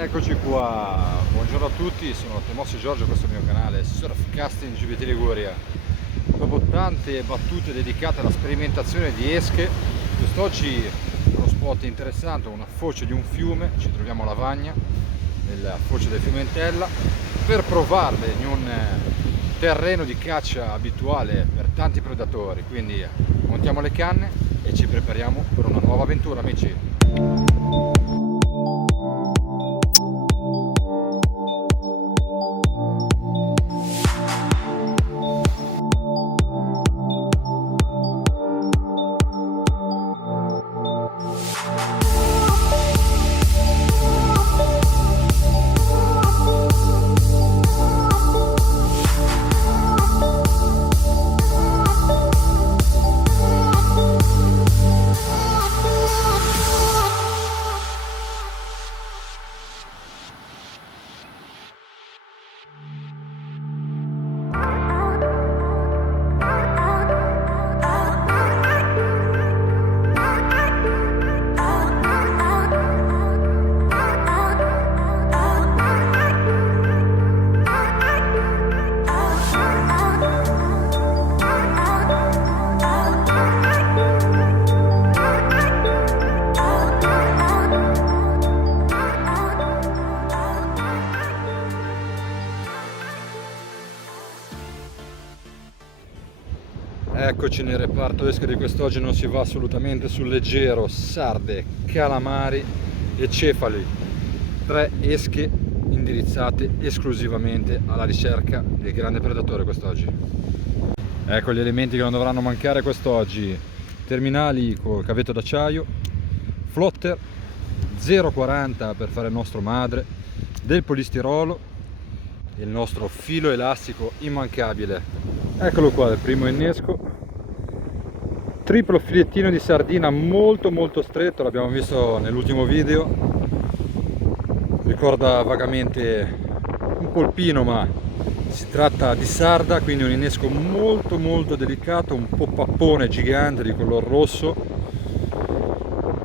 Eccoci qua, buongiorno a tutti, sono Tommaso Giorgio, questo è il mio canale Surfcasting GBT Liguria. Dopo tante battute dedicate alla sperimentazione di esche, quest'oggi uno spot interessante, una foce di un fiume, ci troviamo a Lavagna, nella foce del fiume Entella, per provarle in un terreno di caccia abituale per tanti predatori. Quindi montiamo le canne e ci prepariamo per una nuova avventura, amici. Eccoci nel reparto esche di quest'oggi, non si va assolutamente sul leggero, sarde, calamari e cefali, 3 esche indirizzate esclusivamente alla ricerca del grande predatore quest'oggi. Ecco gli elementi che non dovranno mancare quest'oggi: terminali col cavetto d'acciaio, flotter 0,40 per fare il nostro madre, del polistirolo e il nostro filo elastico immancabile. Eccolo qua, il primo innesco, triplo filettino di sardina molto stretto, l'abbiamo visto nell'ultimo video, ricorda vagamente un polpino ma si tratta di sarda, quindi un innesco molto delicato, un po' pappone gigante di color rosso.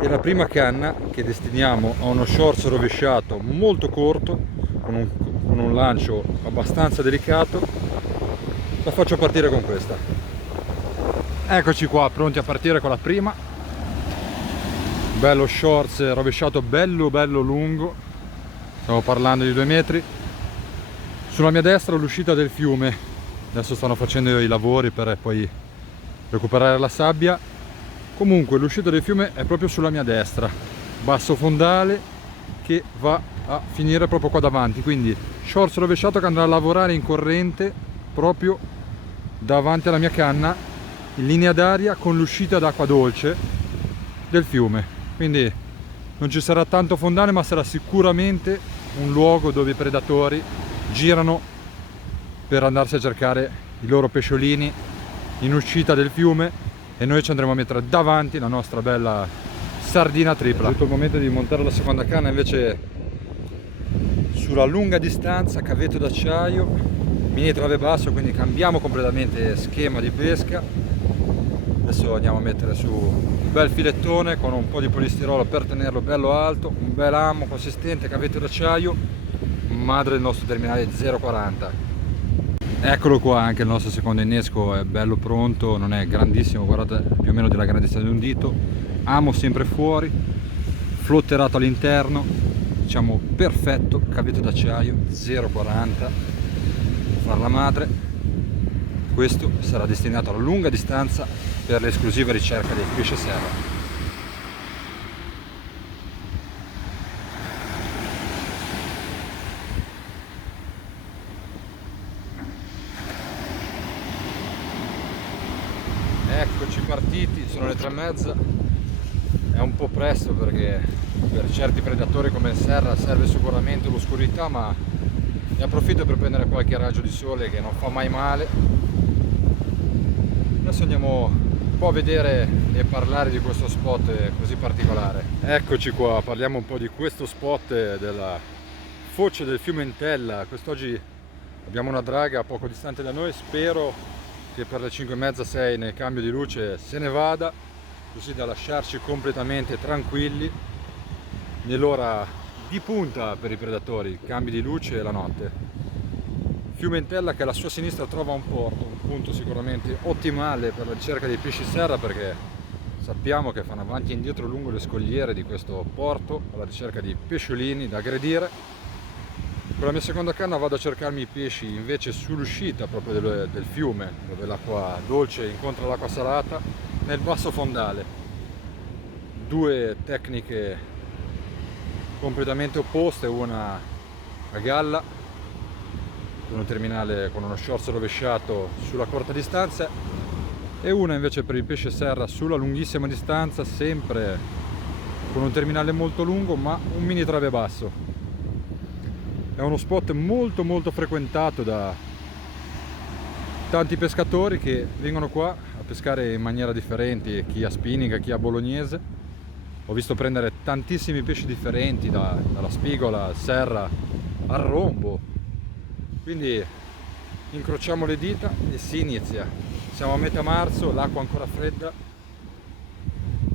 E la prima canna che destiniamo a uno shorts rovesciato molto corto con un lancio abbastanza delicato. La faccio partire con questa. Eccoci qua, pronti a partire con la prima. Bello shorts rovesciato, bello lungo, stiamo parlando di 2 metri. Sulla mia destra l'uscita del fiume, adesso stanno facendo i lavori per poi recuperare la sabbia. Comunque l'uscita del fiume è proprio sulla mia destra, basso fondale che va a finire proprio qua davanti, quindi shorts rovesciato che andrà a lavorare in corrente proprio davanti alla mia canna, in linea d'aria con l'uscita d'acqua dolce del fiume. Quindi non ci sarà tanto fondale, ma sarà sicuramente un luogo dove i predatori girano per andarsi a cercare i loro pesciolini in uscita del fiume, e noi ci andremo a mettere davanti la nostra bella sardina tripla. È tutto il momento di montare la seconda canna invece sulla lunga distanza, cavetto d'acciaio, mini trave basso, quindi cambiamo completamente schema di pesca. Adesso andiamo a mettere su un bel filettone con un po' di polistirolo per tenerlo bello alto, un bel amo consistente, cavetto d'acciaio, madre del nostro terminale 0,40. Eccolo qua, anche il nostro secondo innesco è bello pronto, non è grandissimo, guardate, più o meno della grandezza di un dito, amo sempre fuori, flotterato all'interno, diciamo perfetto, cavetto d'acciaio 0,40. Far la madre. Questo sarà destinato alla lunga distanza per l'esclusiva ricerca dei pesce serra. Eccoci partiti, sono le 3:30, è un po' presto perché per certi predatori come il serra serve sicuramente l'oscurità, ma ne approfitto per prendere qualche raggio di sole che non fa mai male. Adesso andiamo un po' a vedere e parlare di questo spot così particolare. Eccoci qua, parliamo un po' di questo spot della foce del fiume Entella. Quest'oggi abbiamo una draga poco distante da noi, spero che per le 5:30-6 nel cambio di luce se ne vada, così da lasciarci completamente tranquilli nell'ora di punta per i predatori, cambi di luce e la notte. Fiumentella che alla sua sinistra trova un porto, un punto sicuramente ottimale per la ricerca dei pesci serra, perché sappiamo che fanno avanti e indietro lungo le scogliere di questo porto alla ricerca di pesciolini da aggredire. Con la mia seconda canna vado a cercarmi i pesci invece sull'uscita proprio del fiume, dove l'acqua dolce incontra l'acqua salata, nel basso fondale. Due tecniche completamente opposte, una a galla con un terminale con uno shorts rovesciato sulla corta distanza e una invece per il pesce serra sulla lunghissima distanza, sempre con un terminale molto lungo ma un mini trave basso. È uno spot molto frequentato da tanti pescatori che vengono qua a pescare in maniera differente, chi a spinning, chi a bolognese. Ho visto prendere tantissimi pesci differenti, dalla spigola al serra al rombo, quindi incrociamo le dita e si inizia. Siamo a metà marzo, l'acqua ancora fredda,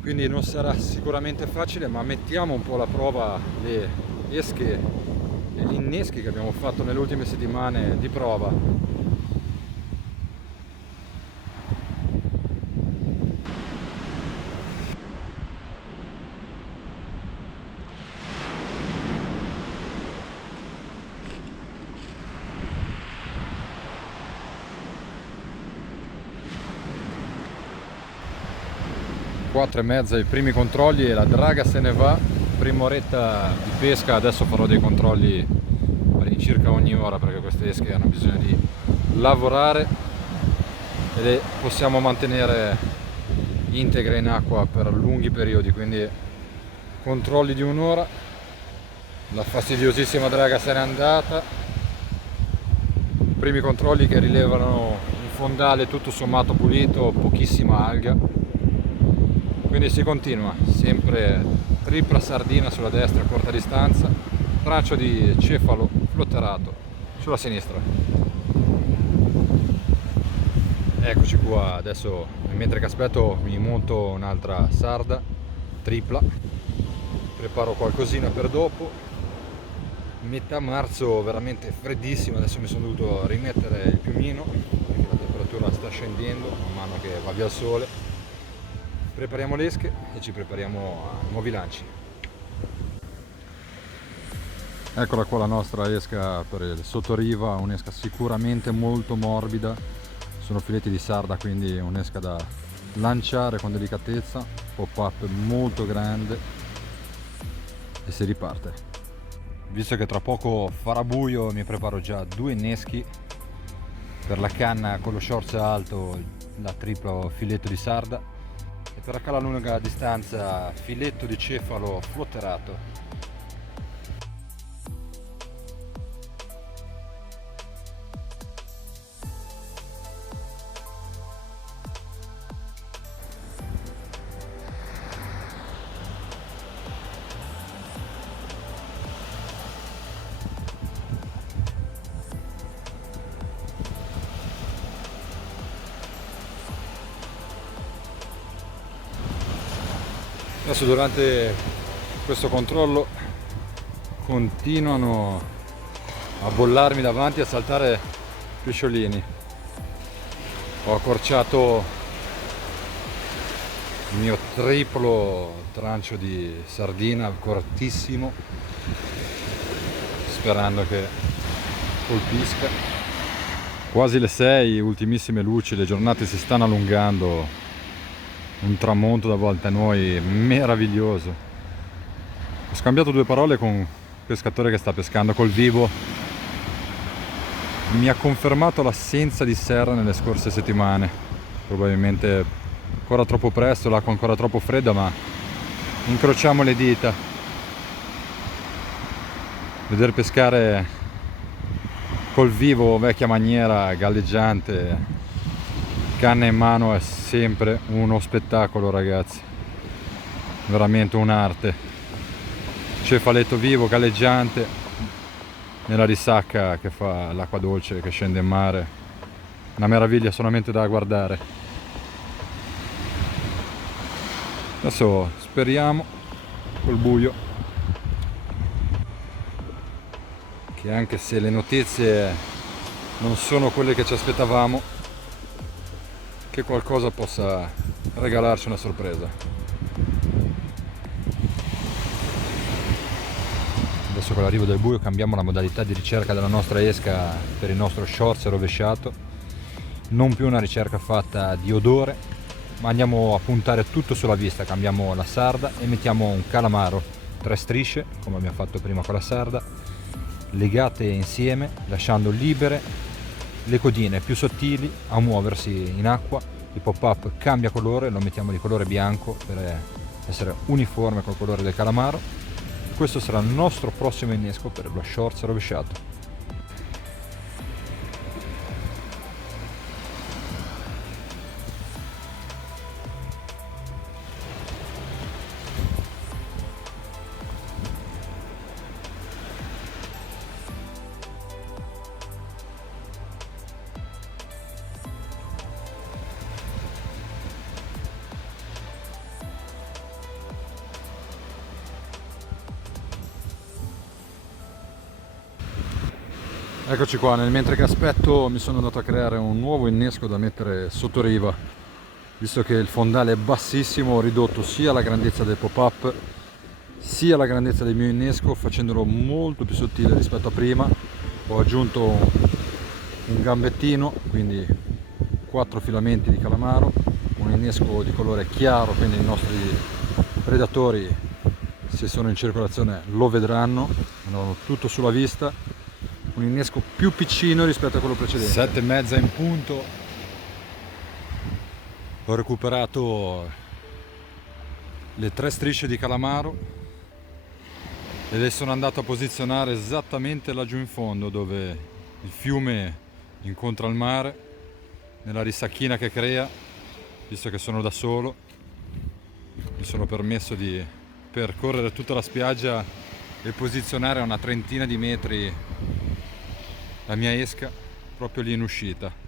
quindi non sarà sicuramente facile, ma mettiamo un po' alla prova le esche e gli inneschi che abbiamo fatto nelle ultime settimane di prova. 4:30 i primi controlli e la draga se ne va. Prima oretta di pesca, adesso farò dei controlli all'incirca ogni ora perché queste esche hanno bisogno di lavorare e le possiamo mantenere integre in acqua per lunghi periodi, quindi controlli di un'ora. La fastidiosissima draga se n'è andata, primi controlli che rilevano un fondale tutto sommato pulito, pochissima alga. Quindi si continua, sempre tripla sardina sulla destra a corta distanza, trancio di cefalo flotterato sulla sinistra. Eccoci qua, adesso mentre che aspetto mi monto un'altra sarda, tripla, preparo qualcosina per dopo. Metà marzo veramente freddissimo, adesso mi sono dovuto rimettere il piumino perché la temperatura sta scendendo man mano che va via il sole. Prepariamo l'esche e ci prepariamo a nuovi lanci. Eccola qua la nostra esca per il sottoriva, un'esca sicuramente molto morbida, sono filetti di sarda, quindi un'esca da lanciare con delicatezza, pop up molto grande e si riparte. Visto che tra poco farà buio mi preparo già 2 inneschi per la canna con lo shorts alto, la triplo filetto di sarda, e per la cala lunga distanza filetto di cefalo flotterato. Adesso durante questo controllo continuano a bollarmi davanti, a saltare pesciolini. Ho accorciato il mio triplo trancio di sardina cortissimo, sperando che colpisca. Quasi le 6, ultimissime luci, le giornate si stanno allungando. Un tramonto da volta a noi meraviglioso. Ho scambiato 2 parole con un pescatore che sta pescando col vivo, mi ha confermato l'assenza di serra nelle scorse settimane, probabilmente ancora troppo presto, l'acqua ancora troppo fredda, ma incrociamo le dita. Veder pescare col vivo, vecchia maniera, galleggiante, canna in mano, è sempre uno spettacolo, ragazzi, veramente un'arte. Cefaletto vivo, galleggiante nella risacca che fa l'acqua dolce che scende in mare, una meraviglia solamente da guardare. Adesso speriamo col buio che anche se le notizie non sono quelle che ci aspettavamo, che qualcosa possa regalarci una sorpresa. Adesso con l'arrivo del buio cambiamo la modalità di ricerca della nostra esca per il nostro shorts rovesciato, non più una ricerca fatta di odore, ma andiamo a puntare tutto sulla vista. Cambiamo la sarda e mettiamo un calamaro, 3 strisce come abbiamo fatto prima con la sarda, legate insieme lasciando libere le codine più sottili a muoversi in acqua. Il pop-up cambia colore, lo mettiamo di colore bianco per essere uniforme col colore del calamaro. Questo sarà il nostro prossimo innesco per lo shorts rovesciato. Eccoci qua, mentre che aspetto mi sono andato a creare un nuovo innesco da mettere sotto riva, visto che il fondale è bassissimo. Ho ridotto sia la grandezza del pop-up sia la grandezza del mio innesco, facendolo molto più sottile rispetto a prima. Ho aggiunto un gambettino, quindi 4 filamenti di calamaro, un innesco di colore chiaro, quindi i nostri predatori, se sono in circolazione, lo vedranno, andranno tutto sulla vista. Un innesco più piccino rispetto a quello precedente. 7:30 in punto. Ho recuperato le 3 strisce di calamaro e le sono andato a posizionare esattamente laggiù in fondo, dove il fiume incontra il mare, nella risacchina che crea. Visto che sono da solo, mi sono permesso di percorrere tutta la spiaggia e posizionare a una trentina di metri la mia esca proprio lì in uscita.